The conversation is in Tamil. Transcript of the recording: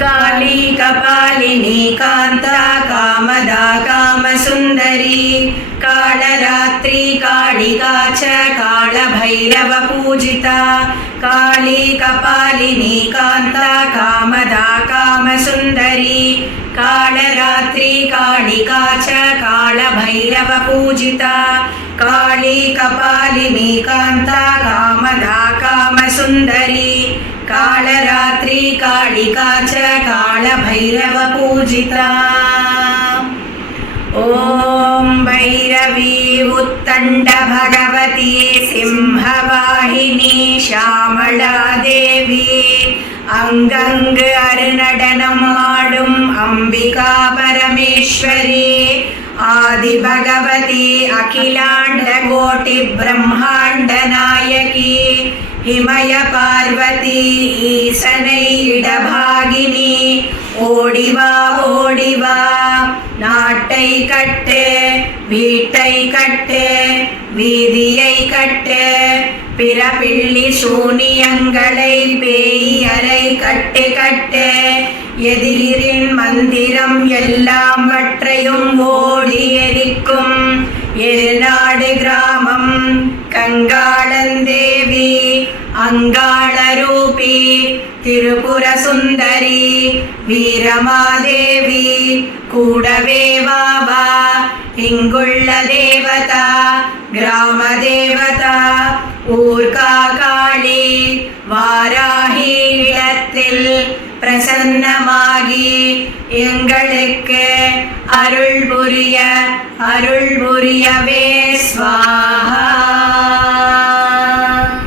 काली कपालिनी कांता कामदा कामसुंदरी कालरात्रि कालिका च कालभैरव पूजिता काली कपालिनी कांता कामदा कामसुंदरी कालरात्रि कालिका च कालभैरव पूजिता काली कपालिनी कांता कामदा कामसुंदरी कालरात्रि कालिका च कालभैरव पूजिता। ओम भैरवी उत्तंड भगवती सिंहवाहिनी श्यामला देवी अंगंग अरुणडनम आडुम अंबिका परमेश्वरी आदि भगवती अखिलांड कोटि ब्रह्मांड नायकी हिमय पार्वती ईसनै इडभागिनी ओडिवा ओडिवा नाट्टै कट्टे வீட்டை கட்டு வீதியை கட்டு பிறப்பிள்ளி சூனியங்களை பேயரை கட்டு கட்டு எதிரின் மந்திரம் எல்லாவற்றையும் ஓடி எரிக்கும் எருநாடு கிராமம் கங்காளந்தேவி அங்காளரூபி திரிபுர சுந்தரி வீரமாதேவி கூடவே வாவா இங்குள்ள தேவதா கிராம தேவதா ஊர்காளி வாராகி இடத்தில் பிரசன்னமாகி எங்களுக்கு அருள் புரியவே ஸ்வாஹா।